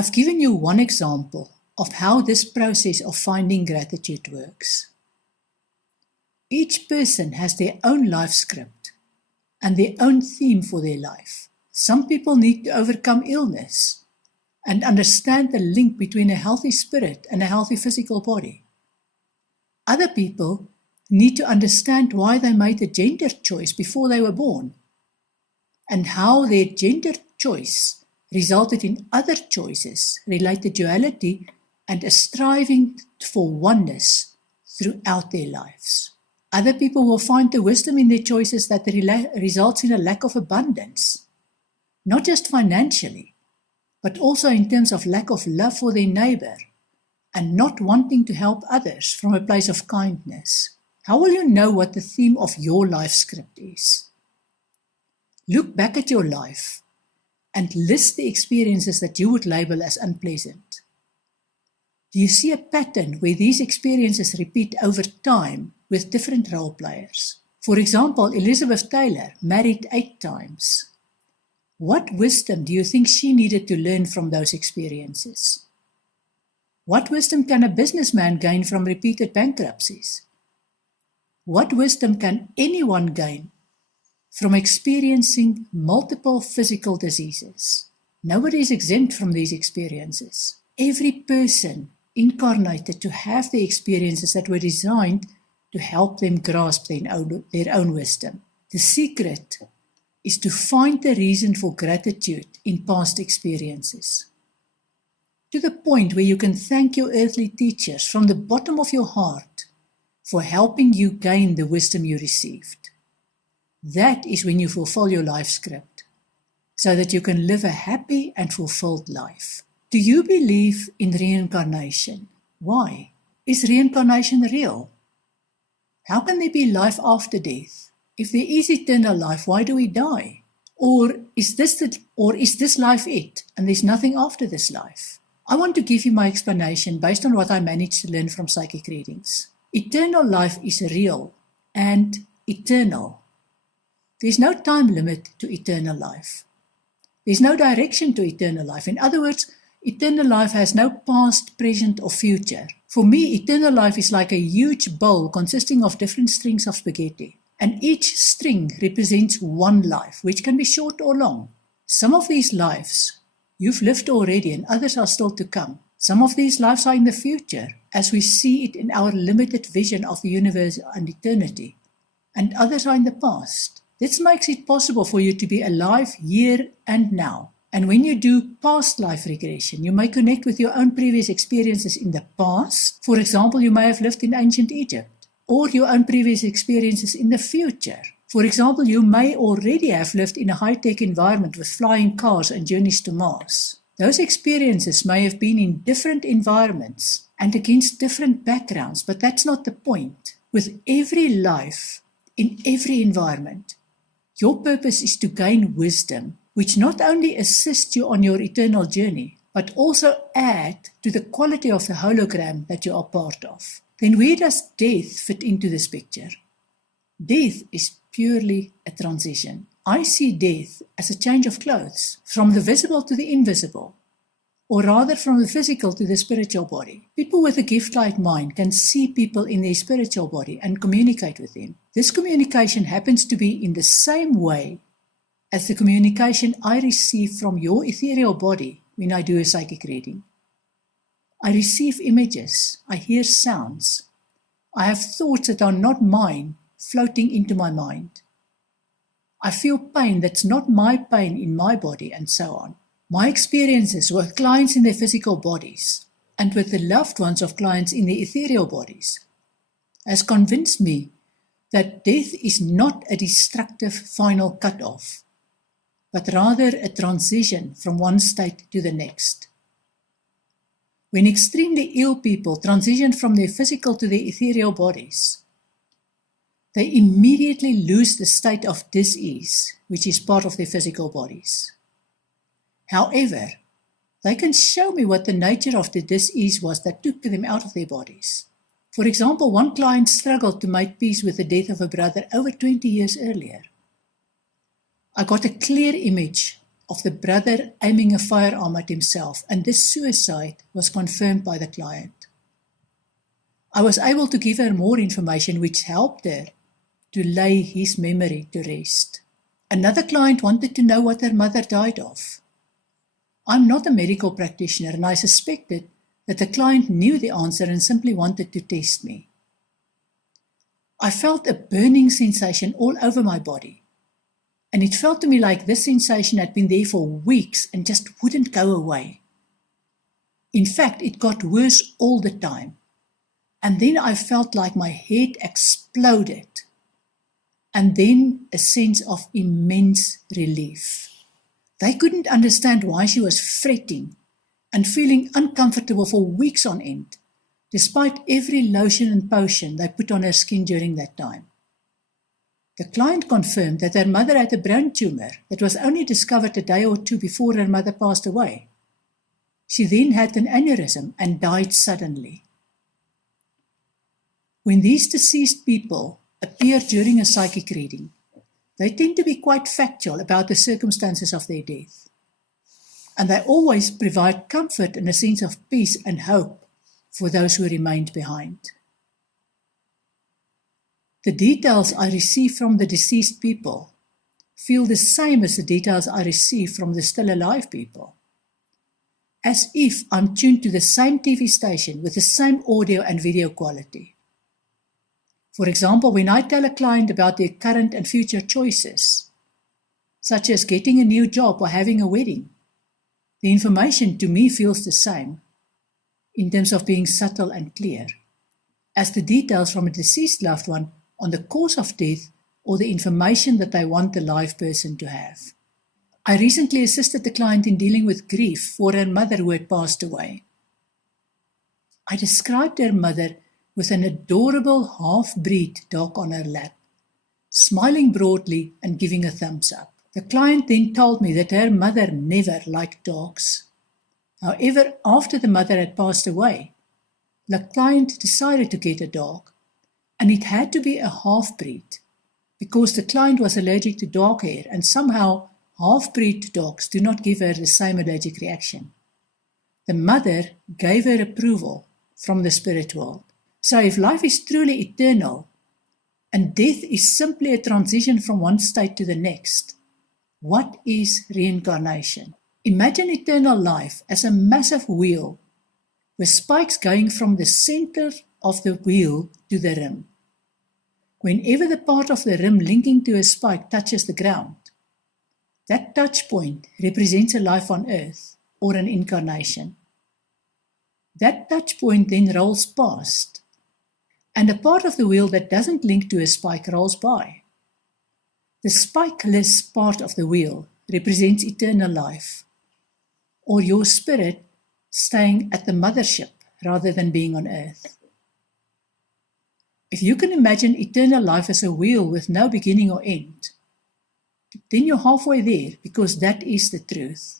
I've given you one example of how this process of finding gratitude works. Each person has their own life script and their own theme for their life. Some people need to overcome illness and understand the link between a healthy spirit and a healthy physical body. Other people need to understand why they made a gender choice before they were born and how their gender choice resulted in other choices related to duality and a striving for oneness throughout their lives. Other people will find the wisdom in their choices that results in a lack of abundance, not just financially, but also in terms of lack of love for their neighbor and not wanting to help others from a place of kindness. How will you know what the theme of your life script is? Look back at your life and list the experiences that you would label as unpleasant. Do you see a pattern where these experiences repeat over time with different role players? For example, Elizabeth Taylor married 8 times. What wisdom do you think she needed to learn from those experiences? What wisdom can a businessman gain from repeated bankruptcies? What wisdom can anyone gain from experiencing multiple physical diseases? Nobody is exempt from these experiences. Every person incarnated to have the experiences that were designed to help them grasp their own wisdom. The secret is to find the reason for gratitude in past experiences, to the point where you can thank your earthly teachers from the bottom of your heart for helping you gain the wisdom you received. That is when you fulfill your life script, so that you can live a happy and fulfilled life. Do you believe in reincarnation? Why? Is reincarnation real? How can there be life after death? If there is eternal life, why do we die? Or is this life it, and there's nothing after this life? I want to give you my explanation based on what I managed to learn from psychic readings. Eternal life is real and eternal. There's no time limit to eternal life. There's no direction to eternal life. In other words, eternal life has no past, present, or future. For me, eternal life is like a huge bowl consisting of different strings of spaghetti. And each string represents one life, which can be short or long. Some of these lives you've lived already and others are still to come. Some of these lives are in the future, as we see it in our limited vision of the universe and eternity. And others are in the past. This makes it possible for you to be alive here and now. And when you do past life regression, you may connect with your own previous experiences in the past. For example, you may have lived in ancient Egypt, or your own previous experiences in the future. For example, you may already have lived in a high-tech environment with flying cars and journeys to Mars. Those experiences may have been in different environments and against different backgrounds, but that's not the point. With every life, in every environment, your purpose is to gain wisdom, which not only assists you on your eternal journey, but also add to the quality of the hologram that you are part of. Then where does death fit into this picture? Death is purely a transition. I see death as a change of clothes, from the visible to the invisible, or rather from the physical to the spiritual body. People with a gift-like mind can see people in their spiritual body and communicate with them. This communication happens to be in the same way as the communication I receive from your ethereal body when I do a psychic reading. I receive images, I hear sounds, I have thoughts that are not mine floating into my mind. I feel pain that's not my pain in my body, and so on. My experiences with clients in their physical bodies and with the loved ones of clients in their ethereal bodies has convinced me that death is not a destructive final cut-off, but rather a transition from one state to the next. When extremely ill people transition from their physical to their ethereal bodies, they immediately lose the state of dis-ease, which is part of their physical bodies. However, they can show me what the nature of the dis-ease was that took them out of their bodies. For example, one client struggled to make peace with the death of a brother over 20 years earlier. I got a clear image of the brother aiming a firearm at himself, and this suicide was confirmed by the client. I was able to give her more information which helped her to lay his memory to rest. Another client wanted to know what her mother died of. I'm not a medical practitioner, and I suspected that the client knew the answer and simply wanted to test me. I felt a burning sensation all over my body, and it felt to me like this sensation had been there for weeks and just wouldn't go away. In fact, it got worse all the time, and then I felt like my head exploded, and then a sense of immense relief. They couldn't understand why she was fretting and feeling uncomfortable for weeks on end, despite every lotion and potion they put on her skin during that time. The client confirmed that her mother had a brain tumor that was only discovered a day or two before her mother passed away. She then had an aneurysm and died suddenly. When these deceased people appear during a psychic reading, they tend to be quite factual about the circumstances of their death, and they always provide comfort and a sense of peace and hope for those who remained behind. The details I receive from the deceased people feel the same as the details I receive from the still alive people, as if I'm tuned to the same TV station with the same audio and video quality. For example, when I tell a client about their current and future choices, such as getting a new job or having a wedding, the information to me feels the same, in terms of being subtle and clear, as the details from a deceased loved one on the cause of death or the information that they want the live person to have. I recently assisted the client in dealing with grief for her mother who had passed away. I described her mother with an adorable half-breed dog on her lap, smiling broadly and giving a thumbs up. The client then told me that her mother never liked dogs. However, after the mother had passed away, the client decided to get a dog, and it had to be a half-breed, because the client was allergic to dog hair, and somehow half-breed dogs do not give her the same allergic reaction. The mother gave her approval from the spirit world. So if life is truly eternal, and death is simply a transition from one state to the next, what is reincarnation? Imagine eternal life as a massive wheel, with spikes going from the center of the wheel to the rim. Whenever the part of the rim linking to a spike touches the ground, that touch point represents a life on earth or an incarnation. That touch point then rolls past, and a part of the wheel that doesn't link to a spike rolls by. The spikeless part of the wheel represents eternal life, or your spirit staying at the mothership rather than being on earth. If you can imagine eternal life as a wheel with no beginning or end, then you're halfway there, because that is the truth.